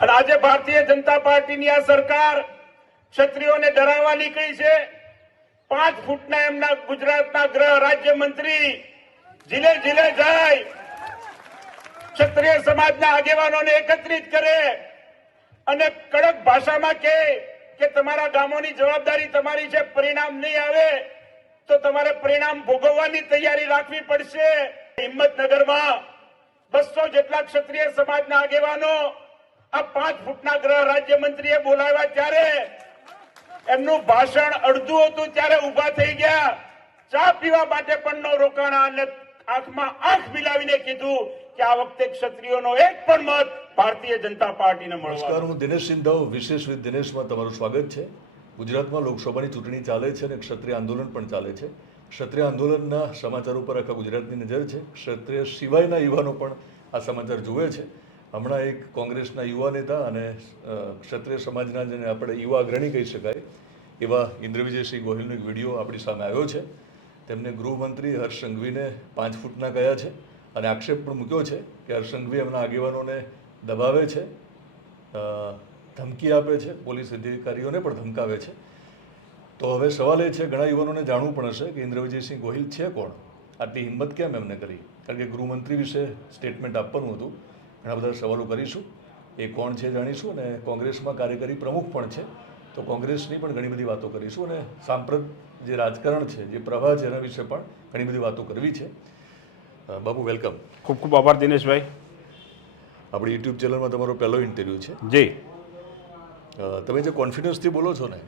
અને આજે ભારતીય જનતા પાર્ટીની આ સરકાર ક્ષત્રિયોને ડરાવવા નીકળી છે? પાંચ ફૂટના એમના ગુજરાતના ગૃહ રાજ્ય મંત્રી જીલે જિલ્લે જાય. ક્ષત્રિય સમાજના આગેવાનોને એકત્રિત કરે. અને કડક ભાષામાં કહે કે તમારા ગામોની જવાબદારી તમારી છે, પરિણામ નહીં આવે તો તમારે પરિણામ ભોગવવાની તૈયારી રાખવી પડશે. હિંમતનગરમાં બસો જેટલા ક્ષત્રિય સમાજના આગેવાનો આ પાંચ ફૂટના ગૃહ રાજ્યમંત્રીએ બોલાવ્યા ત્યારે એમનું ભાષણ અડધું હતું ત્યારે ઊભા થઈ ગયા. ચા પીવા માટે પણ ન રોકાણા અને આંખમાં આંખ મિલાવીને કીધું કે આ વખતે ક્ષત્રિયોનો એક પણ મત ભારતીય જનતા પાર્ટીને નમસ્કાર હું દિનેશ સિંધાવ વિશેષ વિથ દિનેશમાં તમારું સ્વાગત છે. ગુજરાતમાં લોકસભાની ચૂંટણી ચાલે છે અને ક્ષત્રિય આંદોલન પણ ચાલે છે. ક્ષત્રિય આંદોલનના સમાચાર ઉપર આખા ગુજરાતની નજર છે. ક્ષત્રિય સિવાયના યુવાનો પણ આ સમાચાર જુએ છે. હમણાં એક કોંગ્રેસના યુવા નેતા અને ક્ષત્રિય સમાજના જેને આપણે યુવા અગ્રણી કહી શકાય, એવા ઇન્દ્ર વિજયસિંહ ગોહિલનો એક વીડિયો આપણી સામે આવ્યો છે. તેમને ગૃહમંત્રી હર્ષ સંઘવીને પાંચ ફૂટના કયા છે અને આક્ષેપ પણ મૂક્યો છે કે હર્ષ સંઘવી એમના આગેવાનોને દબાવે છે ધમકી આપે છે, પોલીસ અધિકારીઓને પણ ધમકાવે છે. તો હવે સવાલ એ છે, ઘણા યુવાનોને જાણવું પણ હશે કે ઇન્દ્ર વિજયસિંહ ગોહિલ છે કોણ? આટલી હિંમત કેમ એમને કરી? કારણ કે ગૃહમંત્રી વિશે સ્ટેટમેન્ટ આપવાનું હતું. ઘણા બધા સવાલો કરીશું. એ કોણ છે જાણીશું અને કોંગ્રેસમાં કાર્યકારી પ્રમુખ પણ છે. તો કોંગ્રેસની પણ ઘણી બધી વાતો કરીશું અને સાંપ્રત જે રાજકારણ છે જે પ્રવાહ છે એના વિશે પણ ઘણી બધી વાતો કરવી છે. બાબુ વેલકમ. ખૂબ ખૂબ આભાર દિનેશભાઈ. આપણી યુટ્યુબ ચેનલમાં તમારો પહેલો ઇન્ટરવ્યૂ છે. જી. તમે જે કોન્ફિડન્સથી બોલો છો ને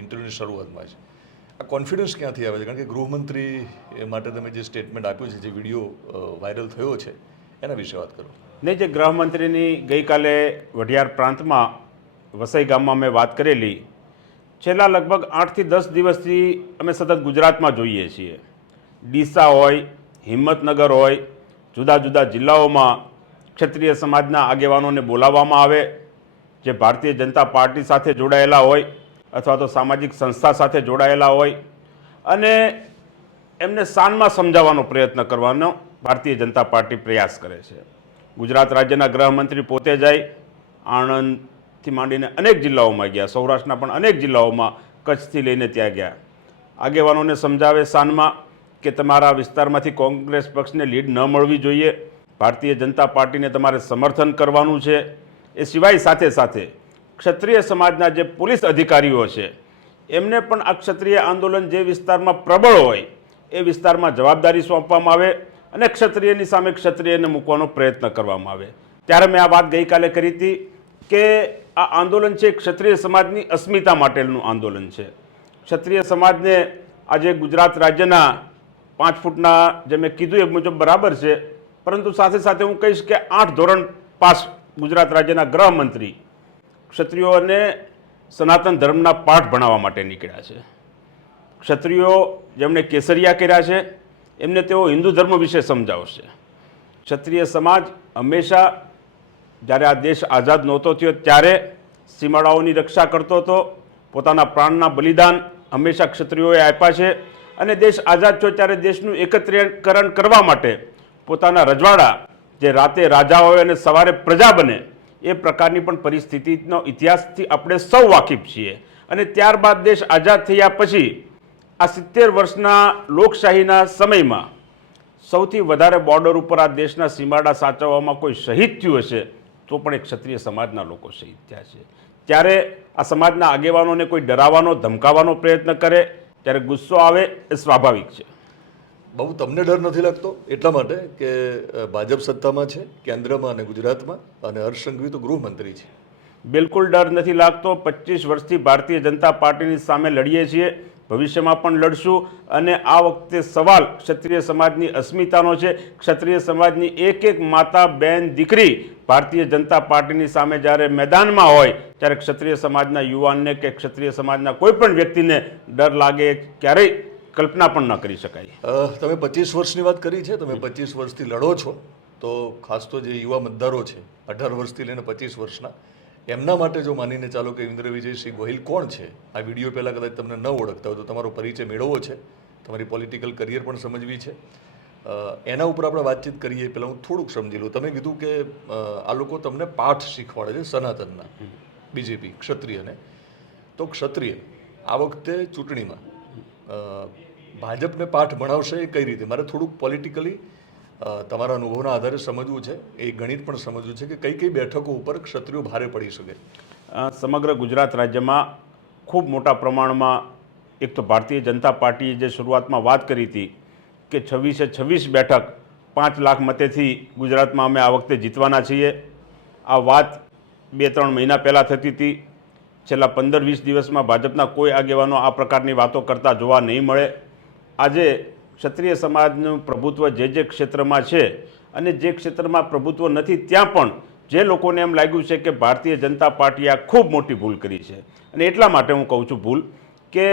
ઇન્ટરવ્યૂની શરૂઆતમાં જ. આ કોન્ફિડન્સ ક્યાંથી આવે છે? કારણ કે ગૃહમંત્રી એ માટે તમે જે સ્ટેટમેન્ટ આપ્યું છે જે વીડિયો વાયરલ થયો છે એના વિશે વાત કરો. નહીં જે ગૃહમંત્રીની ગઈકાલે વઢિયાર પ્રાંતમાં વસઈ ગામમાં મેં વાત કરેલી, છેલ્લા લગભગ આઠથી દસ દિવસથી અમે સતત ગુજરાતમાં જોઈએ છીએ. ડીસા હોય, હિંમતનગર હોય, જુદા જુદા જિલ્લાઓમાં ક્ષત્રિય સમાજના આગેવાનોને બોલાવવામાં આવે, જે ભારતીય જનતા પાર્ટી સાથે જોડાયેલા હોય, અથવા તો સામાજિક સંસ્થા સાથે જોડાયેલા હોય, અને એમને શાનમાં સમજાવવાનો પ્રયત્ન કરવાનો ભારતીય જનતા પાર્ટી પ્રયાસ કરે છે. ગુજરાત રાજ્યના ગૃહમંત્રી પોતે જાય, આણંદથી માંડીને અનેક જિલ્લાઓમાં ગયા, સૌરાષ્ટ્રના પણ અનેક જિલ્લાઓમાં કચ્છથી લઈને ત્યાં ગયા. આગેવાનોને સમજાવે શાનમાં કે તમારા વિસ્તારમાંથી કોંગ્રેસ પક્ષને લીડ ન મળવી જોઈએ. ભારતીય જનતા પાર્ટીને તમારે સમર્થન કરવાનું છે. એ સિવાય સાથે સાથે ક્ષત્રિય સમાજના જે પોલીસ અધિકારીઓ છે, એમને પણ આ ક્ષત્રિય આંદોલન જે વિસ્તારમાં પ્રબળ હોય, એ વિસ્તારમાં જવાબદારી સોંપવામાં આવે. અને ક્ષત્રિયની સામે ક્ષત્રિયને મૂકવાનો પ્રયત્ન કરવામાં આવે. ત્યારે મેં આ વાત ગઈકાલે કરી હતી કે આ આંદોલન છે ક્ષત્રિય સમાજની અસ્મિતા માટેનું આંદોલન છે. ક્ષત્રિય સમાજને આજે ગુજરાત રાજ્યના પાંચ ફૂટના જે મેં કીધું એ મુજબ બરાબર છે, પરંતુ સાથે સાથે હું કહીશ કે આઠ ધોરણ પાસ ગુજરાત રાજ્યના ગૃહમંત્રી ક્ષત્રિયોને સનાતન ધર્મના પાઠ ભણાવવા માટે નીકળ્યા છે. ક્ષત્રિયો જેમણે કેસરિયા કર્યા છે એમને તેઓ હિન્દુ ધર્મ વિશે સમજાવશે. ક્ષત્રિય સમાજ હંમેશા જ્યારે આ દેશ આઝાદ નહોતો થયો ત્યારે સીમાડાઓની રક્ષા કરતો હતો. પોતાના પ્રાણના બલિદાન હંમેશા ક્ષત્રિયોએ આપ્યા છે અને દેશ આઝાદ થયો ત્યારે દેશનું એકત્રીકરણ કરવા માટે પોતાના રજવાડા જે રાતે રાજા હોય અને સવારે પ્રજા બને એ પ્રકારની પણ પરિસ્થિતિનો ઇતિહાસથી આપણે સૌ વાકેફ છીએ. અને ત્યારબાદ દેશ આઝાદ થયા પછી આ સિત્તેર વર્ષના લોકશાહીના સમયમાં સૌથી વધારે બોર્ડર ઉપર આ દેશના સીમાડા સાચવવામાં કોઈ શહીદ થયું હશે તો પણ એક ક્ષત્રિય સમાજના લોકો શહીદ થયા છે. ત્યારે આ સમાજના આગેવાનોને કોઈ ડરાવવાનો ધમકાવવાનો પ્રયત્ન કરે ત્યારે ગુસ્સો આવે એ સ્વાભાવિક છે. બહુ તમને ડર નથી લાગતો? એટલા માટે કે ભાજપ સત્તામાં છે કેન્દ્રમાં અને ગુજરાતમાં અને હર્ષ સંઘવી તો ગૃહમંત્રી છે. બિલકુલ ડર નથી લાગતો. પચીસ વર્ષથી ભારતીય જનતા પાર્ટીની સામે લડીએ છીએ. ભવિષ્યમાં પણ લડશું અને આ વખતે સવાલ ક્ષત્રિય સમાજની અસ્મિતાનો છે. ક્ષત્રિય સમાજની એક એક માતા, બેન, દીકરી ભારતીય જનતા પાર્ટીની સામે જ્યારે મેદાનમાં હોય, ત્યારે ક્ષત્રિય સમાજના યુવાનને કે ક્ષત્રિય સમાજના કોઈ પણ વ્યક્તિને ડર લાગે ક્યારેય કલ્પના પણ ન કરી શકાય. તમે પચીસ વર્ષની વાત કરી છે. તમે પચીસ વર્ષથી લડો છો. તો ખાસ તો જે યુવા મતદારો છે, અઢાર વર્ષથી લઈને પચીસ વર્ષના એમના માટે જો માનીને ચાલો કે ઇન્દ્ર વિજયસિંહ ગોહિલ કોણ છે? આ વીડિયો પહેલાં કદાચ તમને ન ઓળખતા હોય તો તમારો પરિચય મેળવવો છે. તમારી પોલિટિકલ કરિયર પણ સમજવી છે. એના ઉપર આપણે વાતચીત કરીએ. પહેલાં હું થોડુંક સમજી લઉં. તમે કીધું કે આ લોકો તમને પાઠ શીખવાડે છે સનાતનના બીજેપી ક્ષત્રિયને. તો ક્ષત્રિય આ વખતે ચૂંટણીમાં ભાજપને પાઠ ભણાવશે એ કઈ રીતે? મારે થોડુંક પોલિટિકલી તમારા અનુભવના આધારે સમજવું છે, એ ગણિત પણ સમજવું છે કે કઈ કઈ બેઠકો ઉપર ક્ષત્રિયો ભારે પડી શકે? સમગ્ર ગુજરાત રાજ્યમાં ખૂબ મોટા પ્રમાણમાં, એક તો ભારતીય જનતા પાર્ટીએ જે શરૂઆતમાં વાત કરી હતી કે છવ્વીસે છવ્વીસ બેઠક પાંચ લાખ મતેથી ગુજરાતમાં અમે આ વખતે જીતવાના છીએ. આ વાત બે ત્રણ મહિના પહેલાં થતી હતી. છેલ્લા પંદર વીસ દિવસમાં ભાજપના કોઈ આગેવાનો આ પ્રકારની વાતો કરતા જોવા નહીં મળે. આજે ક્ષત્રિય સમાજનું પ્રભુત્વ જે જે ક્ષેત્રમાં છે અને જે ક્ષેત્રમાં પ્રભુત્વ નથી, ત્યાં પણ જે લોકોને એમ લાગ્યું છે કે ભારતીય જનતા પાર્ટીએ આ ખૂબ મોટી ભૂલ કરી છે. અને એટલા માટે હું કહું છું ભૂલ કે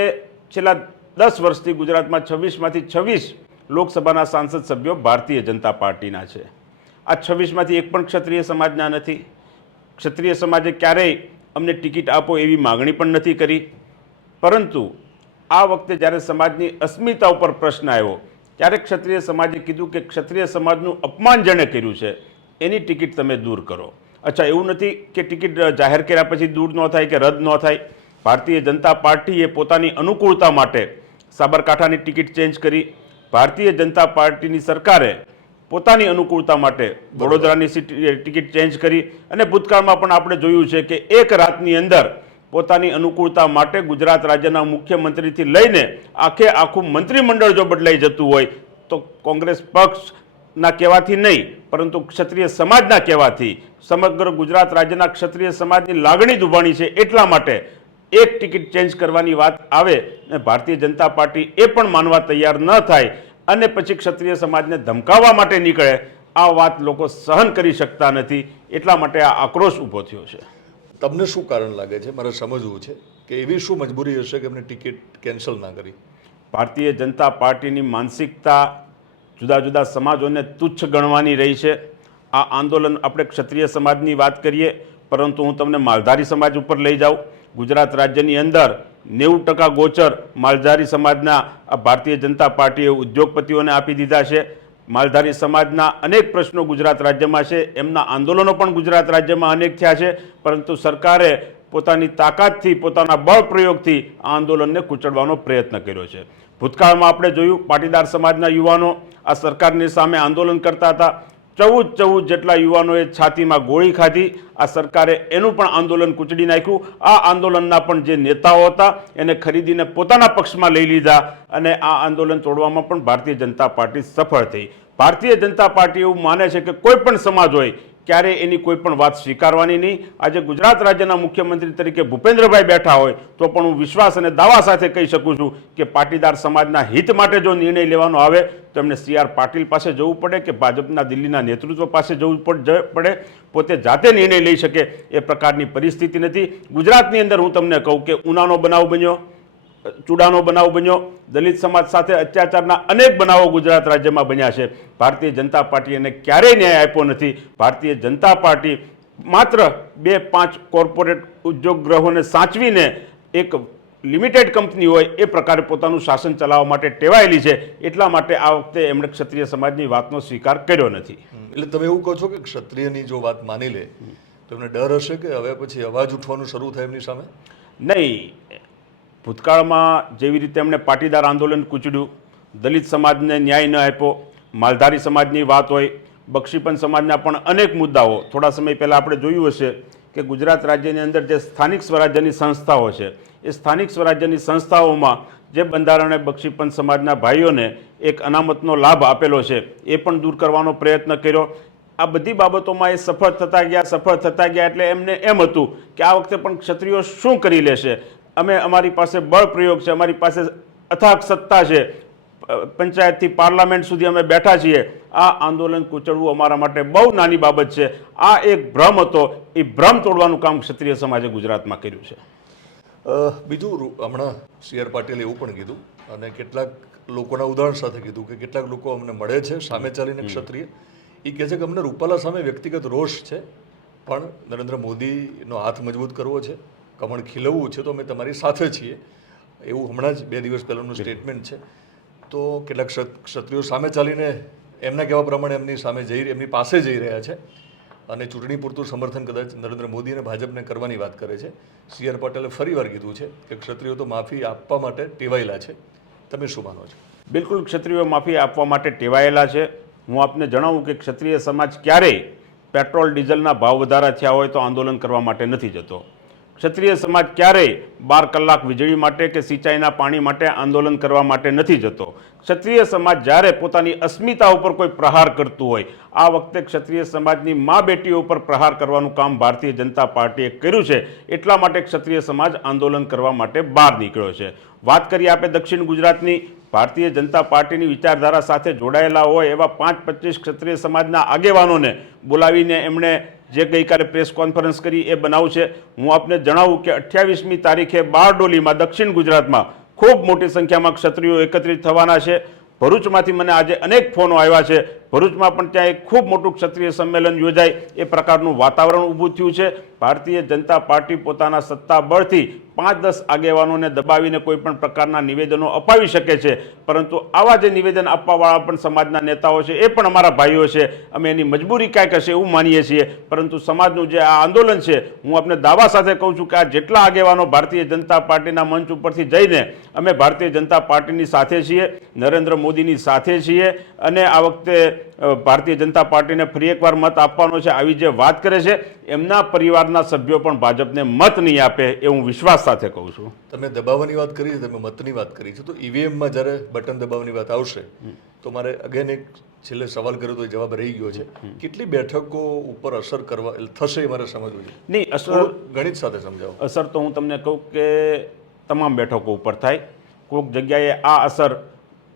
છેલ્લા દસ વર્ષથી ગુજરાતમાં છવ્વીસમાંથી છવ્વીસ લોકસભાના સાંસદ સભ્યો ભારતીય જનતા પાર્ટીના છે. આ છવ્વીસમાંથી એક પણ ક્ષત્રિય સમાજના નથી. ક્ષત્રિય સમાજે ક્યારેય અમને ટિકિટ આપો એવી માગણી પણ નથી કરી. પરંતુ આ વખતે જ્યારે સમાજની અસ્મિતા ઉપર પ્રશ્ન આવ્યો, ત્યારે ક્ષત્રિય સમાજે કીધું કે ક્ષત્રિય સમાજનું અપમાન જેણે કર્યું છે, એની ટિકિટ તમે દૂર કરો. અચ્છા, એવું નથી કે ટિકિટ જાહેર કર્યા પછી દૂર ન થાય કે રદ ન થાય. ભારતીય જનતા પાર્ટીએ પોતાની અનુકૂળતા માટે સાબરકાંઠાની ટિકિટ ચેન્જ કરી. ભારતીય જનતા પાર્ટીની સરકારે પોતાની અનુકૂળતા માટે વડોદરાની ટિકિટ ચેન્જ કરી. અને ભૂતકાળમાં પણ આપણે જોયું છે કે એક રાતની અંદર પોતાની અનુકૂળતા માટે ગુજરાત રાજ્યના મુખ્યમંત્રીથી લઈને આખે આખું મંત્રીમંડળ જો બદલાઈ જતું હોય, તો કોંગ્રેસ પક્ષના કહેવાથી નહીં, પરંતુ ક્ષત્રિય સમાજના કહેવાથી. સમગ્ર ગુજરાત રાજ્યના ક્ષત્રિય સમાજની લાગણી દુભાણી છે એટલા માટે એક ટિકિટ ચેન્જ કરવાની વાત આવે ને ભારતીય જનતા પાર્ટી એ પણ માનવા તૈયાર ન થાય અને પછી ક્ષત્રિય સમાજને ધમકાવવા માટે નીકળે, આ વાત લોકો સહન કરી શકતા નથી. એટલા માટે આ આક્રોશ ઊભો થયો છે. તમને શું કારણ લાગે છે? મારે સમજવું છે કે એવી શું મજબૂરી હશે કે એમને ટિકિટ કેન્સલ ના કરી? ભારતીય જનતા પાર્ટીની માનસિકતા જુદા જુદા સમાજોને તુચ્છ ગણવાની રહી છે. આ આંદોલન આપણે ક્ષત્રિય સમાજની વાત કરીએ, પરંતુ હું તમને માલધારી સમાજ ઉપર લઈ જાઉં. ગુજરાત રાજ્યની અંદર નેવું ટકા ગોચર માલધારી સમાજના ભારતીય જનતા પાર્ટીએ ઉદ્યોગપતિઓને આપી દીધા છે. માલધારી સમાજના અનેક પ્રશ્નો ગુજરાત રાજ્યમાં છે. એમના આંદોલનો પણ ગુજરાત રાજ્યમાં અનેક થયા છે. પરંતુ સરકારે પોતાની તાકાતથી, પોતાના બળ પ્રયોગથી આ આંદોલનને કૂચડવાનો પ્રયત્ન કર્યો છે. ભૂતકાળમાં આપણે જોયું, પાટીદાર સમાજના યુવાનો આ સરકારની સામે આંદોલન કરતા હતા. ચૌદ ચૌદ જેટલા યુવાનોએ છાતીમાં ગોળી ખાધી. આ સરકારે એનું પણ આંદોલન કૂચડી નાખ્યું. આ આંદોલનના પણ જે નેતાઓ હતા, એને ખરીદીને પોતાના પક્ષમાં લઈ લીધા અને આ આંદોલન તોડવામાં પણ ભારતીય જનતા પાર્ટી સફળ થઈ. ભારતીય જનતા પાર્ટી એવું માને છે કે કોઈ પણ સમાજ હોય ક્યારે એની કોઈ પણ વાત સ્વીકારવાની નહીં. આજે ગુજરાત રાજ્યના મુખ્યમંત્રી તરીકે ભૂપેન્દ્રભાઈ બેઠા હોય, તો પણ હું વિશ્વાસ અને દાવા સાથે કહી શકું છું કે પાટીદાર સમાજના હિત માટે જો નિર્ણય લેવાનો આવે, તો એમને સી આર પાટીલ પાસે જવું પડે કે ભાજપના દિલ્હીના નેતૃત્વ પાસે જવું પડે પોતે જાતે નિર્ણય લઈ શકે એ પ્રકારની પરિસ્થિતિ નથી. ગુજરાતની અંદર હું તમને કહું કે ઉનાનો બનાવ બન્યો. ચૂડાનો બનાવ બન્યો. દલિત સમાજ સાથે અત્યાચારના અનેક બનાવો ગુજરાત રાજ્યમાં બન્યા છે. ભારતીય જનતા પાર્ટી એને ક્યારેય ન્યાય આપ્યો નથી. ભારતીય જનતા પાર્ટી માત્ર બે પાંચ કોર્પોરેટ ઉદ્યોગ ગ્રહોને સાચવીને એક લિમિટેડ કંપની હોય એ પ્રકારે પોતાનું શાસન ચલાવવા માટે ટેવાયેલી છે. એટલા માટે આ વખતે એમણે ક્ષત્રિય સમાજની વાતનો સ્વીકાર કર્યો નથી. એટલે તમે એવું કહો છો કે ક્ષત્રિયની જો વાત માની લે તો એમને ડર હશે કે હવે પછી અવાજ ઉઠવાનું શરૂ થાય એમની સામે? નહીં. ભૂતકાળમાં જેવી રીતે એમણે પાટીદાર આંદોલન કૂચડ્યું, દલિત સમાજને ન્યાય ન આપ્યો, માલધારી સમાજની વાત હોય બક્ષીપન સમાજના પણ અનેક મુદ્દાઓ. થોડા સમય પહેલાં આપણે જોયું હશે કે ગુજરાત રાજ્યની અંદર જે સ્થાનિક સ્વરાજ્યની સંસ્થાઓ છે, એ સ્થાનિક સ્વરાજ્યની સંસ્થાઓમાં જે બંધારણે બક્ષીપંચ સમાજના ભાઈઓને એક અનામતનો લાભ આપેલો છે, એ પણ દૂર કરવાનો પ્રયત્ન કર્યો. આ બધી બાબતોમાં એ સફળ થતા ગયા, સફળ થતા ગયા એટલે એમને એમ હતું કે આ વખતે પણ ક્ષત્રિયો શું કરી લેશે? અમે અમારી પાસે બળ પ્રયોગ છે અમારી પાસે અથાગ સત્તા છે. પંચાયતથી પાર્લામેન્ટ સુધી અમે બેઠા છીએ. આ આંદોલન કૂચડવું અમારા માટે બહુ નાની બાબત છે. આ એક ભ્રમ હતો એ ભ્રમ તોડવાનું કામ ક્ષત્રિય સમાજે ગુજરાતમાં કર્યું છે. બીજું હમણાં સી આર પાટીલે એવું પણ કીધું અને કેટલાક લોકોના ઉદાહરણ સાથે કીધું કે કેટલાક લોકો અમને મળે છે સામે ચાલીને ક્ષત્રિય. એ કહે છે કે અમને રૂપાલા સામે વ્યક્તિગત રોષ છે પણ નરેન્દ્ર મોદીનો હાથ મજબૂત કરવો છે. કમળ ખીલવવું છે તો અમે તમારી સાથે છીએ. એવું હમણાં જ બે દિવસ પહેલાંનું સ્ટેટમેન્ટ છે. તો કેટલાક ક્ષત- ક્ષત્રિયો સામે ચાલીને એમના કહેવા પ્રમાણે એમની સામે જઈ એમની પાસે જઈ રહ્યા છે. અને ચૂંટણી પૂરતું સમર્થન કદાચ નરેન્દ્ર મોદી અને ભાજપને કરવાની વાત કરે છે. સી આર પટેલે ફરીવાર કીધું છે કે ક્ષત્રિયો તો માફી આપવા માટે ટેવાયેલા છે. તમે શું માનો છો? બિલકુલ ક્ષત્રિયો માફી આપવા માટે ટેવાયેલા છે. હું આપને જણાવું કે ક્ષત્રિય સમાજ ક્યારેય પેટ્રોલ ડીઝલના ભાવ વધારા થયા હોય તો આંદોલન કરવા માટે નથી જતો. ક્ષત્રિય સમાજ ક્યારેય બાર કલાક વીજળી માટે કે સિંચાઈના પાણી માટે આંદોલન કરવા માટે નથી જતો. ક્ષત્રિય સમાજ જ્યારે પોતાની અસ્મિતા ઉપર કોઈ પ્રહાર કરતું હોય, આ વખતે ક્ષત્રિય સમાજની મા બેટીઓ ઉપર પ્રહાર કરવાનું કામ ભારતીય જનતા પાર્ટીએ કર્યું છે. એટલા માટે ક્ષત્રિય સમાજ આંદોલન કરવા માટે બહાર નીકળ્યો છે. વાત કરીએ આપણે દક્ષિણ ગુજરાતની. ભારતીય જનતા પાર્ટીની વિચારધારા સાથે જોડાયેલા હોય એવા પાંચ પચીસ ક્ષત્રિય સમાજના આગેવાનોને બોલાવીને એમણે જે ગઈકાલે પ્રેસ કોન્ફરન્સ કરી એ બનાવ છે. હું આપને જણાવું કે અઠ્યાવીસમી તારીખે બારડોલીમાં દક્ષિણ ગુજરાતમાં ખૂબ મોટી સંખ્યામાં ક્ષત્રિયો એકત્રિત થવાના છે. ભરૂચમાંથી મને આજે અનેક ફોનો આવ્યા છે. ભરૂચમાં પણ ત્યાં એક ખૂબ મોટું ક્ષત્રિય સંમેલન યોજાય. એ પ્રકારનું વાતાવરણ ઊભું થયું છે. ભારતીય જનતા પાર્ટી પોતાના સત્તા બળથી પાંચ દસ આગેવાનોને દબાવીને કોઈ પણ પ્રકારના નિવેદનો અપાવી શકે છે. પરંતુ આવા જે નિવેદન આપવાવાળા પણ સમાજના નેતાઓ છે, એ પણ અમારા ભાઈઓ છે. અમે એની મજબૂરી કાંઈક હશે એવું માનીએ છીએ. પરંતુ સમાજનું જે આ આંદોલન છે, હું આપને દાવા સાથે કહું છું કે આ જેટલા આગેવાનો ભારતીય જનતા પાર્ટીના મંચ ઉપરથી જઈને અમે ભારતીય જનતા પાર્ટીની સાથે છીએ, નરેન્દ્ર મોદીની સાથે છીએ. અને આ વખતે ભારતીય જનતા પાર્ટીને ફરી એકવાર મત આપવાનો છે. આવી જે વાત કરે છે એમના પરિવારના સભ્યો પણ ભાજપને મત નહીં આપે એ હું વિશ્વાસ સાથે કહું છું. તમે દબાવવાની વાત કરી છે તમે મતની વાત કરી છે તો ઈવીએમમાં જ્યારે બટન દબાવવાની વાત આવશે તો મારે અગેન એક છેલ્લે સવાલ કર્યો તો એ જવાબ રહી ગયો છે. કેટલી બેઠકો ઉપર અસર કરવા થશે એ મારે સમજવું છે? નહીં અસર ગણિત સાથે સમજાવો. અસર તો હું તમને કહું કે તમામ બેઠકો ઉપર થાય. કોઈક જગ્યાએ આ અસર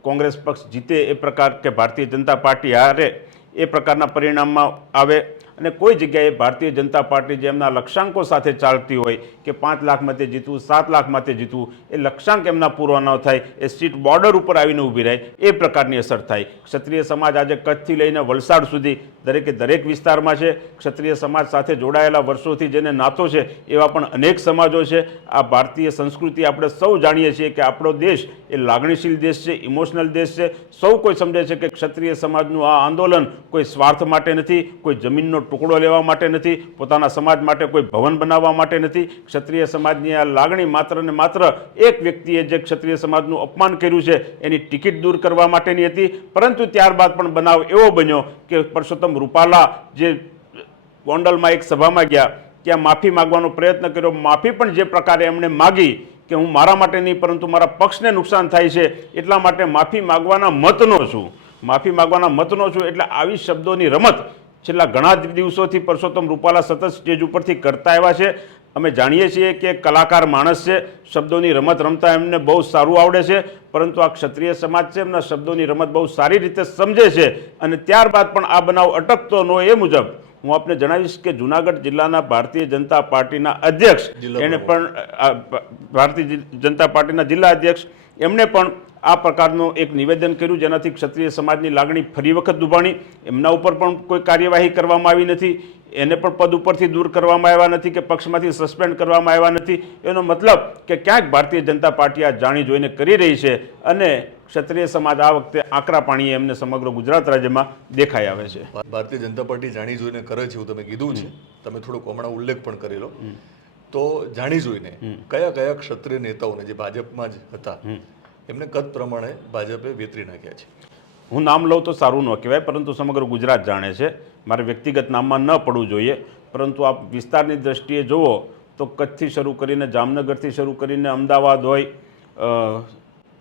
કોંગ્રેસ પક્ષ જીતે એ પ્રકાર કે ભારતીય જનતા પાર્ટી હારે એ પ્રકારના પરિણામમાં આવે અને કોઈ જગ્યાએ ભારતીય જનતા પાર્ટી જે એમના લક્ષ્યાંકો સાથે ચાલતી હોય કે પાંચ લાખ મતે જીતવું સાત લાખ મતે જીતવું એ લક્ષ્યાંક એમના પૂરો ન થાય, એ સીટ બોર્ડર ઉપર આવીને ઊભી રહે, એ પ્રકારની અસર થાય. ક્ષત્રિય સમાજ આજે કચ્છથી લઈને વલસાડ સુધી દરેકે દરેક વિસ્તારમાં છે. ક્ષત્રિય સમાજ સાથે જોડાયેલા વર્ષોથી જેને નાતો છે, એવા પણ અનેક સમાજો છે. આ ભારતીય સંસ્કૃતિ આપણે સૌ જાણીએ છીએ કે આપણો દેશ એ લાગણીશીલ દેશ છે, ઇમોશનલ દેશ છે. સૌ કોઈ સમજે છે કે ક્ષત્રિય સમાજનું આ આંદોલન કોઈ સ્વાર્થ માટે નથી, કોઈ જમીનનો ટુકડો લેવા માટે નથી, પોતાના સમાજ માટે કોઈ ભવન બનાવવા માટે નથી. ક્ષત્રિય સમાજની આ લાગણી માત્ર ને માત્ર એક વ્યક્તિએ જે ક્ષત્રિય સમાજનું અપમાન કર્યું છે, એની ટિકિટ દૂર કરવા માટેની હતી. પરંતુ ત્યારબાદ પણ બનાવ એવો બન્યો કે પરસોત્તમ રૂપાલા જે ગોંડલમાં એક સભામાં ગયા, ત્યાં માફી માગવાનો પ્રયત્ન કર્યો. માફી પણ જે પ્રકારે એમણે માગી કે હું મારા માટે નહીં, પરંતુ મારા પક્ષને નુકસાન થાય છે, એટલા માટે માફી માગવાના મતનો છું. માફી માગવાના મતનો છું એટલે આવી શબ્દોની રમત છેલ્લા ઘણા દિવસોથી પરસોત્તમ રૂપાલા સતત સ્ટેજ ઉપરથી કરતા આવ્યા છે. અમે જાણીએ છીએ કે કલાકાર માણસ છે. શબ્દોની રમત રમતા એમને બહુ સારું આવડે છે. પરંતુ આ ક્ષત્રિય સમાજ છે એમના શબ્દોની રમત બહુ સારી રીતે સમજે છે અને ત્યારબાદ પણ આ બનાવ અટકતો ન એ મુજબ હું આપને જણાવીશ કે જુનાગઢ જિલ્લાના ભારતીય જનતા પાર્ટીના અધ્યક્ષ એને એણે પણ ભારતીય જનતા પાર્ટીના જિલ્લા અધ્યક્ષ એમણે પણ આ પ્રકારનું એક નિવેદન કર્યું જેનાથી ક્ષત્રિય સમાજની લાગણી ફરી વખત દુભાણી. એમના ઉપર પણ કોઈ કાર્યવાહી કરવામાં આવી નથી. એને પણ પદ ઉપરથી દૂર કરવામાં આવ્યા નથી કે પક્ષમાંથી સસ્પેન્ડ કરવામાં આવ્યા નથી. એનો મતલબ કે ક્યાંક ભારતીય જનતા પાર્ટી આ જાણી જોઈને કરી રહી છે અને ક્ષત્રિય સમાજ આ વખતે આકરા પાણીએ એમને સમગ્ર ગુજરાત રાજ્યમાં દેખાઈ આવે છે. ભારતીય જનતા પાર્ટી જાણી જોઈને કરે છે એવું તમે કીધું છે. તમે થોડોક હમણાં ઉલ્લેખ પણ કરી લો તો જાણી જોઈને કયા કયા ક્ષત્રિય નેતાઓને જે ભાજપમાં જ હતા એમને કદ પ્રમાણે ભાજપે વેતરી નાખ્યા છે. હું નામ લઉં તો સારું ન કહેવાય, પરંતુ સમગ્ર ગુજરાત જાણે છે. મારે વ્યક્તિગત નામમાં ન પડવું જોઈએ, પરંતુ આપ વિસ્તારની દ્રષ્ટિએ જુઓ તો કચ્છથી શરૂ કરીને, જામનગરથી શરૂ કરીને અમદાવાદ હોય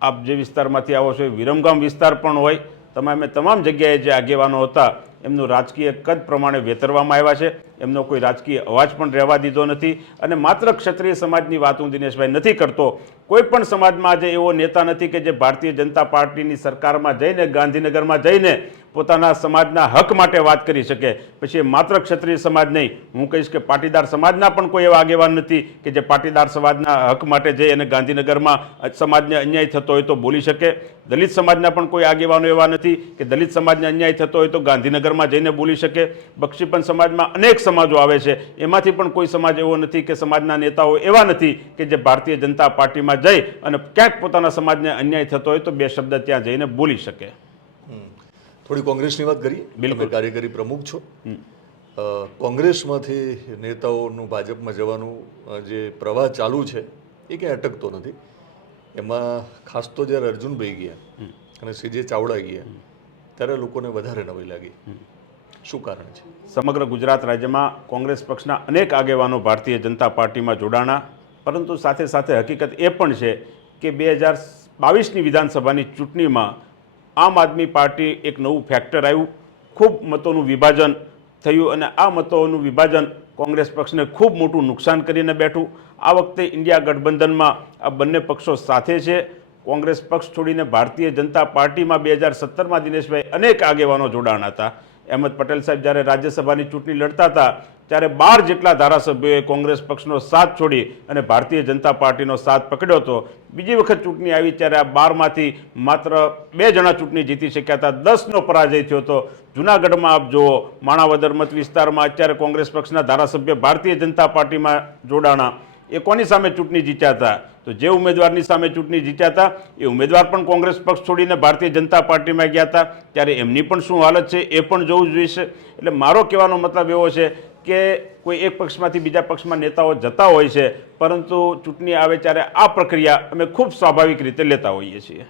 આપ જે વિસ્તારમાંથી આવો છો એ વિરમગામ વિસ્તાર પણ હોય. તમામે તમામ જગ્યાએ જે આગેવાનો હતા, એમનું રાજકીય કદ પ્રમાણે વેતરવામાં આવ્યા છે. એમનો કોઈ રાજકીય અવાજ પણ રહેવા દીધો નથી અને માત્ર ક્ષત્રિય સમાજની વાત હું દિનેશભાઈ નથી કરતો. કોઈ પણ સમાજમાં આજે એવો નેતા નથી કે જે ભારતીય જનતા પાર્ટીની સરકારમાં જઈને, ગાંધીનગરમાં જઈને પોતાના સમાજના હક માટે વાત કરી શકે. પછી માત્ર ક્ષત્રિય સમાજ નહીં, હું કહીશ કે પાટીદાર સમાજના પણ કોઈ એવા આગેવાન નથી કે જે પાટીદાર સમાજના હક માટે જઈ અને ગાંધીનગરમાં સમાજને અન્યાય થતો હોય તો બોલી શકે. દલિત સમાજના પણ કોઈ આગેવાનો એવા નથી કે દલિત સમાજને અન્યાય થતો હોય તો ગાંધીનગરમાં જઈને બોલી શકે. બક્ષીપન સમાજમાં અનેક સમાજો આવે છે. એમાંથી પણ કોઈ સમાજ એવો નથી કે સમાજના નેતાઓ એવા નથી કે જે ભારતીય જનતા પાર્ટીમાં જઈ અને ક્યાંક પોતાના સમાજને અન્યાય થતો હોય તો બે શબ્દ ત્યાં જઈને બોલી શકે. થોડી કોંગ્રેસની વાત કરીએ. બિલકુલ. કાર્યકારી પ્રમુખ છો. કોંગ્રેસમાંથી નેતાઓનું ભાજપમાં જવાનું જે પ્રવાહ ચાલુ છે એ ક્યાંય અટકતો નથી. એમાં ખાસ તો જ્યારે અર્જુનભાઈ ગયા અને સીજે ચાવડા ગયા ત્યારે લોકોને વધારે નવી લાગી. શું કારણ છે? સમગ્ર ગુજરાત રાજ્યમાં કોંગ્રેસ પક્ષના અનેક આગેવાનો ભારતીય જનતા પાર્ટીમાં જોડાણા, પરંતુ સાથે સાથે હકીકત એ પણ છે કે બે હજાર બાવીસની વિધાનસભાની ચૂંટણીમાં આમ આદમી પાર્ટી એક નવું ફેક્ટર આવ્યું. ખૂબ મતોનું વિભાજન થયું અને આ મતોનું વિભાજન કોંગ્રેસ પક્ષને ખૂબ મોટું નુકસાન કરીને બેઠું. આ વખતે ઇન્ડિયા ગઠબંધનમાં આ બંને પક્ષો સાથે છે. કોંગ્રેસ પક્ષ છોડીને ભારતીય જનતા પાર્ટીમાં બે હજાર સત્તરમાં દિનેશભાઈ અનેક આગેવાનો જોડાણ હતા. અહેમદ પટેલ સાહેબ જ્યારે રાજ્યસભાની ચૂંટણી લડતા હતા, ત્યારે બાર જેટલા ધારાસભ્યોએ કોંગ્રેસ પક્ષનો સાથ છોડી અને ભારતીય જનતા પાર્ટીનો સાથ પકડ્યો હતો. બીજી વખત ચૂંટણી આવી ત્યારે આ બારમાંથી માત્ર બે જણા ચૂંટણી જીતી શક્યા હતા. દસનો પરાજય થયો હતો. જુનાગઢમાં આપ જુઓ, માણાવદર મત વિસ્તારમાં અત્યારે કોંગ્રેસ પક્ષના ધારાસભ્ય ભારતીય જનતા પાર્ટીમાં જોડાણા એ કોની સામે ચૂંટણી જીત્યા હતા તો જે ઉમેદવારની સામે ચૂંટણી જીત્યા હતા એ ઉમેદવાર પણ કોંગ્રેસ પક્ષ છોડીને ભારતીય જનતા પાર્ટીમાં ગયા હતા ત્યારે એમની પણ શું હાલત છે એ પણ જોવું જોઈશે. એટલે મારો કહેવાનો મતલબ એવો છે કે કોઈ એક પક્ષમાંથી બીજા પક્ષમાં નેતાઓ જતા હોય છે પરંતુ ચૂંટણી આવે ત્યારે આ પ્રક્રિયા અમે ખૂબ સ્વાભાવિક રીતે લેતા હોઈએ છીએ.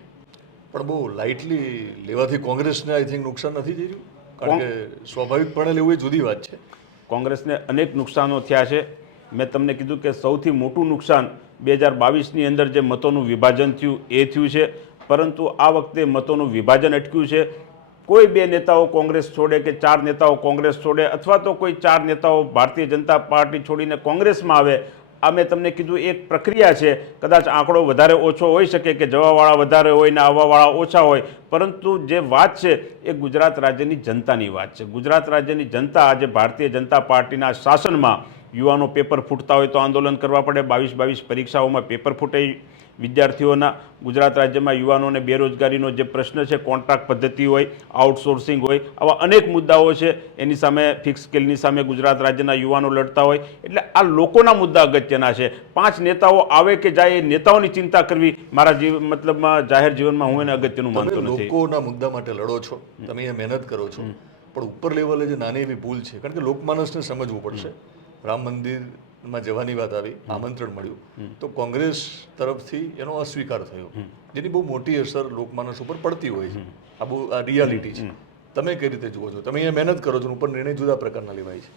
પણ બહુ લાઇટલી લેવાથી કોંગ્રેસને આઈ થિંક નુકસાન નથી થઈ રહ્યું? કારણ કે સ્વાભાવિકપણે લેવું એ જુદી વાત છે. કોંગ્રેસને અનેક નુકસાનો થયા છે. મેં તમને કીધું કે સૌથી મોટું નુકસાન બે હજાર બાવીસની અંદર જે મતોનું વિભાજન થયું, એ થયું છે. પરંતુ આ વખતે મતોનું વિભાજન અટક્યું છે. કોઈ બે નેતાઓ કોંગ્રેસ છોડે કે ચાર નેતાઓ કોંગ્રેસ છોડે, અથવા તો કોઈ ચાર નેતાઓ ભારતીય જનતા પાર્ટી છોડીને કોંગ્રેસમાં આવે, આ મેં તમને કીધું એક પ્રક્રિયા છે. કદાચ આંકડો વધારે ઓછો હોઈ શકે કે જવાવાળા વધારે હોય ને આવવાવાળા ઓછા હોય, પરંતુ જે વાત છે એ ગુજરાત રાજ્યની જનતાની વાત છે. ગુજરાત રાજ્યની જનતા આજે ભારતીય જનતા પાર્ટીના શાસનમાં યુવાનો પેપર ફૂટતા હોય તો આંદોલન કરવા પડે. બાવીસ બાવીસ પરીક્ષાઓમાં પેપર ફૂટે વિદ્યાર્થીઓના. ગુજરાત રાજ્યમાં યુવાનોને બેરોજગારીનો જે પ્રશ્ન છે કોન્ટ્રાક્ટ પદ્ધતિ હોય આઉટસોર્સિંગ હોય આવા અનેક મુદ્દાઓ છે. એની સામે ફિક્સ સ્કેલની સામે ગુજરાત રાજ્યના યુવાનો લડતા હોય. એટલે આ લોકોના મુદ્દા અગત્યના છે. પાંચ નેતાઓ આવે કે જાય એ નેતાઓની ચિંતા કરવી મારા જીવ મતલબમાં જાહેર જીવનમાં હું એને અગત્યનું માનતો નથી. લોકોના મુદ્દા માટે લડો છો. તમે મહેનત કરો છો. પણ ઉપર લેવલે જે નાની એવી ભૂલ છે કારણ કે લોકમાનસને સમજવું પડશે. રામ મંદિરમાં જવાની વાત આવી આમંત્રણ મળ્યું. તો કોંગ્રેસ તરફથી એનો અસ્વીકાર થયો. જેની બહુ મોટી અસર લોકમાનસ ઉપર પડતી હોય છે. આ બહુ આ રિયાલિટી છે. તમે કઈ રીતે જુઓ છો? તમે અહીંયા મહેનત કરો છો ઉપર નિર્ણય જુદા પ્રકારના લેવાય છે.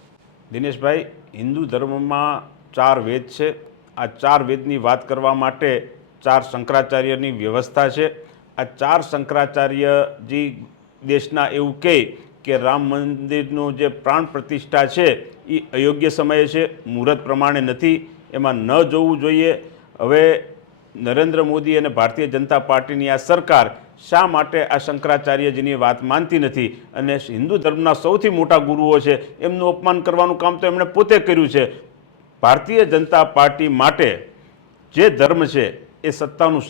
દિનેશભાઈ હિન્દુ ધર્મમાં ચાર વેદ છે. આ ચાર વેદની વાત કરવા માટે ચાર શંકરાચાર્યની વ્યવસ્થા છે. આ ચાર શંકરાચાર્યજી દેશના એવું કહે કે રામ મંદિરનું જે પ્રાણ પ્રતિષ્ઠા છે એ અયોગ્ય સમયે છે, મુહૂર્ત પ્રમાણે નથી, એમાં ન જોવું જોઈએ. હવે નરેન્દ્ર મોદી અને ભારતીય જનતા પાર્ટીની આ સરકાર શા માટે આ શંકરાચાર્યજીની વાત માનતી નથી? અને હિન્દુ ધર્મના સૌથી મોટા ગુરુઓ છે, એમનું અપમાન કરવાનું કામ તો એમણે પોતે કર્યું છે. ભારતીય જનતા પાર્ટી માટે જે ધર્મ છે, એ સત્તાનું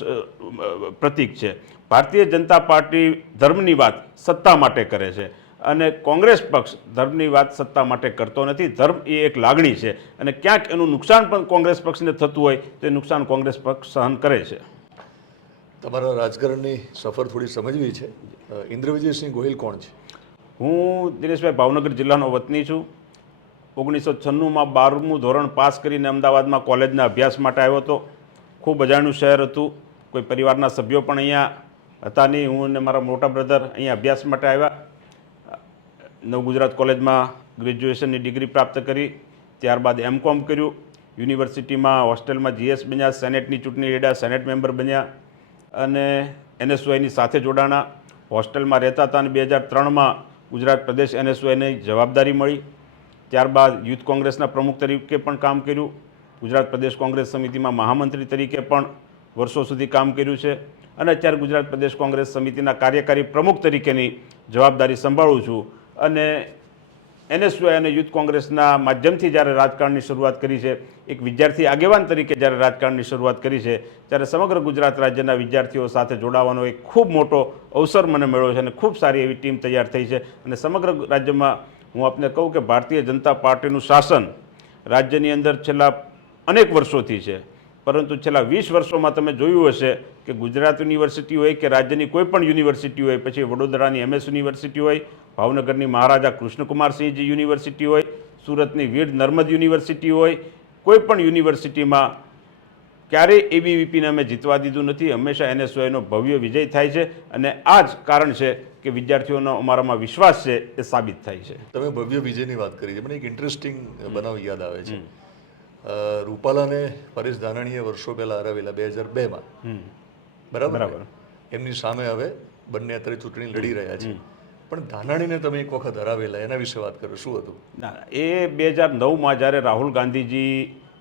પ્રતીક છે. ભારતીય જનતા પાર્ટી ધર્મની વાત સત્તા માટે કરે છે. અને કોંગ્રેસ પક્ષ ધર્મની વાત સત્તા માટે કરતો નથી. ધર્મ એ એક લાગણી છે અને ક્યાંક એનું નુકસાન પણ કોંગ્રેસ પક્ષને થતું હોય તો એ નુકસાન કોંગ્રેસ પક્ષ સહન કરે છે. તમારા રાજકારણની સફર થોડી સમજવી છે. ઇન્દ્રવિજયસિંહ ગોહિલ કોણ છે? હું દિનેશભાઈ ભાવનગર જિલ્લાનો વતની છું. ઓગણીસો છન્નુંમાં બારમું ધોરણ પાસ કરીને અમદાવાદમાં કોલેજના અભ્યાસ માટે આવ્યો હતો. ખૂબ અજાણ્યું શહેર હતું. કોઈ પરિવારના સભ્યો પણ અહીંયા હતા નહીં. હું અને મારા મોટા બ્રધર અહીંયા અભ્યાસ માટે આવ્યા. નવ ગુજરાત કોલેજમાં ગ્રેજ્યુએશનની ડિગ્રી પ્રાપ્ત કરી, ત્યારબાદ એમ કોમ કર્યું. યુનિવર્સિટીમાં હોસ્ટેલમાં જીએસ બન્યા, સેનેટની ચૂંટણી લડ્યા, સેનેટ મેમ્બર બન્યા અને એનએસયુઆઈની સાથે જોડાણા. હોસ્ટેલમાં રહેતા હતા અને બે હજાર ત્રણમાં ગુજરાત પ્રદેશ એનએસયુઆઈની જવાબદારી મળી. ત્યારબાદ યુથ કોંગ્રેસના પ્રમુખ તરીકે પણ કામ કર્યું. ગુજરાત પ્રદેશ કોંગ્રેસ સમિતિમાં મહામંત્રી તરીકે પણ વર્ષો સુધી કામ કર્યું છે. અને અત્યારે ગુજરાત પ્રદેશ કોંગ્રેસ સમિતિના કાર્યકારી પ્રમુખ તરીકેની જવાબદારી સંભાળું છું. અને એનએસયુઆઈ અને યુથ કોંગ્રેસના માધ્યમથી જ્યારે રાજકારણની શરૂઆત કરી છે, એક વિદ્યાર્થી આગેવાન તરીકે જ્યારે રાજકારણની શરૂઆત કરી છે, ત્યારે સમગ્ર ગુજરાત રાજ્યના વિદ્યાર્થીઓ સાથે જોડાવાનો એક ખૂબ મોટો અવસર મને મળ્યો છે અને ખૂબ સારી એવી ટીમ તૈયાર થઈ છે. અને સમગ્ર રાજ્યમાં હું આપને કહું કે ભારતીય જનતા પાર્ટીનું શાસન રાજ્યની અંદર છેલ્લા અનેક વર્ષોથી છે. પરંતુ છેલ્લા વીસ વર્ષોમાં તમે જોયું હશે કે ગુજરાત યુનિવર્સિટી હોય કે રાજ્યની કોઈ પણ યુનિવર્સિટી હોય પછી વડોદરાની એમએસ યુનિવર્સિટી હોય ભાવનગરની મહારાજા કૃષ્ણકુમારસિંહજી યુનિવર્સિટી હોય સુરતની વીર નર્મદ યુનિવર્સિટી હોય કોઈ પણ યુનિવર્સિટીમાં ક્યારેય એબીવીપીને અમે જીતવા દીધું નથી હંમેશા એનએસઓએનો ભવ્ય વિજય થાય છે અને આ જ કારણ છે કે વિદ્યાર્થીઓનો અમારામાં વિશ્વાસ છે એ સાબિત થાય છે. તમે ભવ્ય વિજયની વાત કરી છે મને એક ઇન્ટરેસ્ટિંગ બનાવ યાદ આવે છે. રૂપાલાને પરેશ ધાનાણીએ વર્ષો પહેલા હરાવેલા બે હજાર બેમાં. બરાબર બરાબર. એમની સામે હવે બંને અત્યારે ચૂંટણી લડી રહ્યા છે. પણ ધાનાણીને તમે એક વખત હરાવેલા એના વિશે વાત કરો શું હતું? ના એ બે હજાર નવમાં જ્યારે રાહુલ ગાંધીજી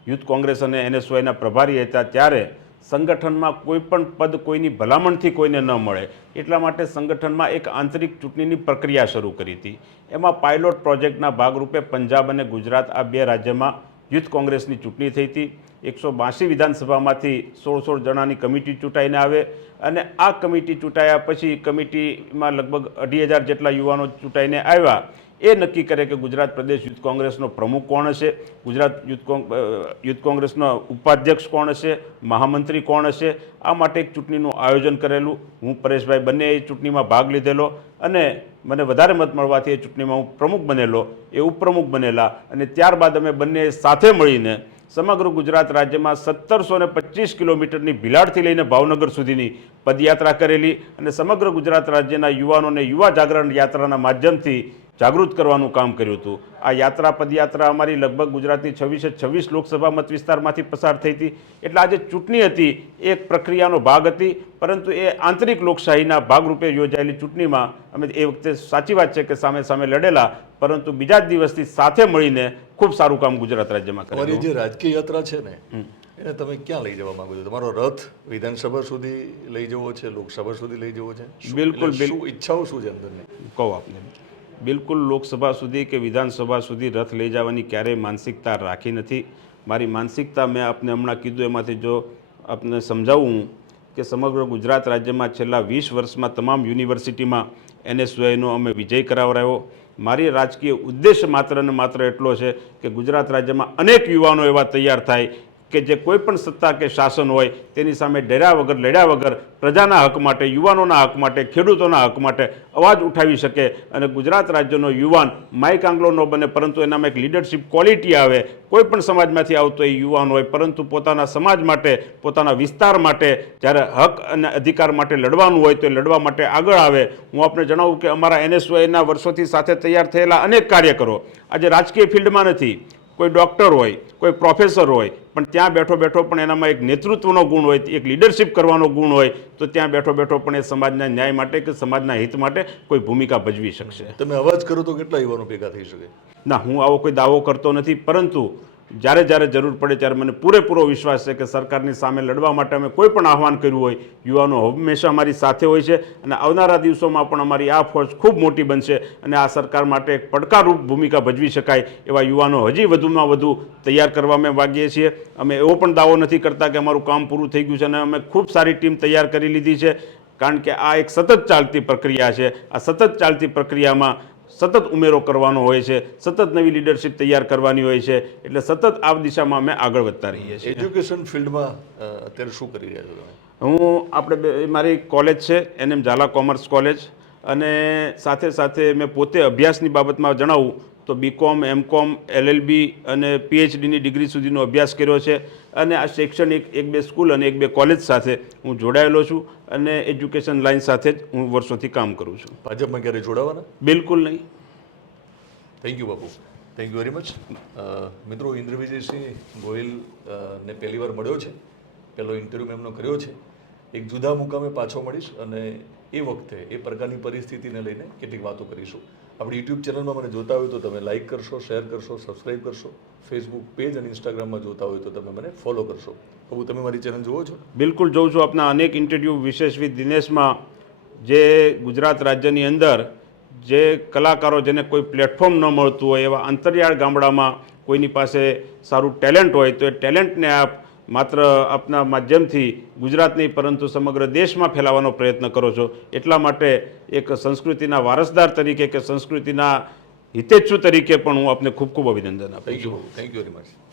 યુથ કોંગ્રેસ અને એનએસવાયના પ્રભારી હતા ત્યારે સંગઠનમાં કોઈ પણ પદ કોઈની ભલામણથી કોઈને ન મળે. એટલા માટે સંગઠનમાં એક આંતરિક ચૂંટણીની પ્રક્રિયા શરૂ કરી હતી. એમાં પાયલોટ પ્રોજેક્ટના ભાગરૂપે પંજાબ અને ગુજરાત આ બે રાજ્યમાં યુથ કોંગ્રેસની ચૂંટણી થઈ હતી. એકસો બાંસી વિધાનસભામાંથી સોળ સોળ જણાની કમિટી ચૂંટાઈને આવે અને આ કમિટી ચૂંટાયા પછી કમિટીમાં લગભગ અઢી હજાર જેટલા યુવાનો ચૂંટાઈને આવ્યા. એ નક્કી કરે કે ગુજરાત પ્રદેશ યુથ કોંગ્રેસનો પ્રમુખ કોણ હશે? ગુજરાત યુથ યુથ કોંગ્રેસનો ઉપાધ્યક્ષ કોણ હશે? મહામંત્રી કોણ હશે? આ માટે એક ચૂંટણીનું આયોજન કરેલું. હું પરેશભાઈ બંને એ ચૂંટણીમાં ભાગ લીધેલો અને મને વધારે મત મળવાથી એ ચૂંટણીમાં હું પ્રમુખ બનેલો. એ ઉપપ્રમુખ બનેલા અને ત્યારબાદ અમે બંને સાથે મળીને સમગ્ર ગુજરાત રાજ્યમાં સત્તરસો ને પચીસ કિલોમીટરની ભિલાડથી લઈને ભાવનગર સુધીની પદયાત્રા કરેલી અને સમગ્ર ગુજરાત રાજ્યના યુવાનોને યુવા જાગરણ યાત્રાના માધ્યમથી જાગૃત કરવાનું કામ કર્યું હતું. આ યાત્રા પદયાત્રા અમારી લગભગ ગુજરાતની છવ્વીસે છવ્વીસ લોકસભા મત વિસ્તારમાંથી પસાર થઈ હતી. એટલે આજે ચૂંટણી હતી, એક પ્રક્રિયાનો ભાગ હતી, પરંતુ એ આંતરિક લોકશાહીના ભાગરૂપે યોજાયેલી ચૂંટણીમાં અમે એ વખતે સાચી વાત છે કે સામે સામે લડેલા, પરંતુ બીજા જ દિવસથી સાથે મળીને ખૂબ સારું કામ ગુજરાત રાજ્યમાં તમારી જે રાજકીય યાત્રા છે ને એને તમે ક્યાં લઈ જવા માંગો છો? તમારો રથ વિધાનસભા સુધી લઈ જવો છે લોકસભા સુધી લઈ જવો છે? બિલકુલ, ઈચ્છાઓ શું છે અંદરની? કહું આપને. બિલકુલ લોકસભા સુધી કે વિધાનસભા સુધી રથ લઈ જવાની ક્યારેય માનસિકતા રાખી નથી. મારી માનસિકતા મેં આપને હમણાં કીધું એમાંથી જો આપને સમજાવું કે સમગ્ર ગુજરાત રાજ્યમાં છેલ્લા વીસ વર્ષમાં તમામ યુનિવર્સિટીમાં એનએસયુઆઈનો અમે વિજય કરાવરાયો મારી રાજકીય ઉદ્દેશ માત્ર ને માત્ર એટલો છે કે ગુજરાત રાજ્યમાં અનેક યુવાનો એવા તૈયાર થાય કે જે કોઈ પણ સત્તા કે શાસન હોય, તેની સામે ડર્યા વગર, લડ્યા વગર, પ્રજાના હક માટે, યુવાનોના હક માટે, ખેડૂતોના હક માટે અવાજ ઉઠાવી શકે. અને ગુજરાત રાજ્યનો યુવાન માઇક આંગલો ન બને, પરંતુ એનામાં એક લીડરશિપ ક્વોલિટી આવે. કોઈ પણ સમાજમાંથી આવતો એ યુવાન હોય, પરંતુ પોતાના સમાજ માટે, પોતાના વિસ્તાર માટે, જ્યારે હક અને અધિકાર માટે લડવાનું હોય, તો એ લડવા માટે આગળ આવે. હું આપને જણાવું કે અમારા એનએસવાયના વર્ષોથી સાથે તૈયાર થયેલા અનેક કાર્યકરો આજે રાજકીય ફિલ્ડમાં નથી કોઈ ડૉક્ટર હોય કોઈ પ્રોફેસર હોય પણ ત્યાં બેઠો બેઠો પણ એનામાં એક નેતૃત્વનો ગુણ હોય એક લીડરશિપ કરવાનો ગુણ હોય તો ત્યાં બેઠો બેઠો પણ એ સમાજના ન્યાય માટે કે સમાજના હિત માટે કોઈ ભૂમિકા ભજવી શકશે. તમે અવાજ કરો તો કેટલા યુવાનો ભેગા થઈ શકે? ના હું આવો કોઈ દાવો કરતો નથી પરંતુ જ્યારે જ્યારે જરૂર પડે ત્યારે મને પૂરેપૂરો વિશ્વાસ છે કે સરકારની સામે લડવા માટે અમે કોઈ પણ આહવાન કર્યું હોય, યુવાનો હંમેશા અમારી સાથે હોય છે અને આવનારા દિવસોમાં પણ અમારી આ ફોજ ખૂબ મોટી બનશે અને આ સરકાર માટે એક પડકારરૂપ ભૂમિકા ભજવી શકાય એવા યુવાનો હજી વધુમાં વધુ તૈયાર કરવા અમે માગીએ છીએ. અમે એવો પણ દાવો નથી કરતા કે અમારું કામ પૂરું થઈ ગયું છે અને અમે ખૂબ સારી ટીમ તૈયાર કરી લીધી છે. કારણ કે આ એક સતત ચાલતી પ્રક્રિયા છે. આ સતત ચાલતી પ્રક્રિયામાં સતત ઉમેરો કરવાનો હોય છે સતત નવી લીડરશિપ તૈયાર કરવાની હોય છે એટલે સતત આ દિશામાં અમે આગળ વધતા રહીએ છીએ. એજ્યુકેશન ફિલ્ડમાં અત્યારે શું કરી રહ્યા છો હું આપણે બે- મારી કોલેજ છે એનએમ ઝાલા કોમર્સ કોલેજ અને સાથે સાથે મેં પોતે અભ્યાસની બાબતમાં જણાવું તો બીકોમ એમકોમ એલએલબી અને પીએચડીની ડિગ્રી સુધીનો અભ્યાસ કર્યો છે. અને આ શૈક્ષણિક એક બે સ્કૂલ અને એક બે કોલેજ સાથે હું જોડાયેલો છું અને એજ્યુકેશન લાઇન સાથે જ હું વર્ષોથી કામ કરું છું. ભાજપમાં ક્યારે જોડાવાના? બિલકુલ નહીં. થેન્ક યુ બાપુ. થેન્ક યુ વેરી મચ મિત્રો ઇન્દ્રવિજયસિંહ ગોહિલ ને પહેલી વાર મળ્યો છે. પહેલો ઇન્ટરવ્યૂ એમનો કર્યો છે. એક જુદા મુકામે પાછો મળીશ અને એ વખતે એ પ્રકારની પરિસ્થિતિને લઈને કેટલીક વાતો કરીશું. આપણી યુટ્યુબ ચેનલમાં મને જોતા હોય તો તમે લાઇક કરશો શેર કરશો સબસ્ક્રાઇબ કરશો. ફેસબુક પેજ અને ઇન્સ્ટાગ્રામમાં જોતા હોય તો તમે મને ફોલો કરશો. બાબુ તમે મારી ચેનલ જુઓ છો? બિલકુલ જોઉં છું. આપના અનેક ઇન્ટરવ્યૂ વિશેષ વિથ દિનેશમાં જે ગુજરાત રાજ્યની અંદર જે કલાકારો જેને કોઈ પ્લેટફોર્મ ન મળતું હોય એવા અંતરિયાળ ગામડામાં કોઈની પાસે સારું ટેલેન્ટ હોય તો એ ટેલેન્ટને આપ માત્ર આપના માધ્યમથી ગુજરાત નહીં પરંતુ સમગ્ર દેશમાં ફેલાવવાનો પ્રયત્ન કરો છો. એટલા માટે એક સંસ્કૃતિના વારસદાર તરીકે કે સંસ્કૃતિના હિતેચ્છુ તરીકે પણ હું આપને ખૂબ ખૂબ અભિનંદન આપું છું. Thank you very much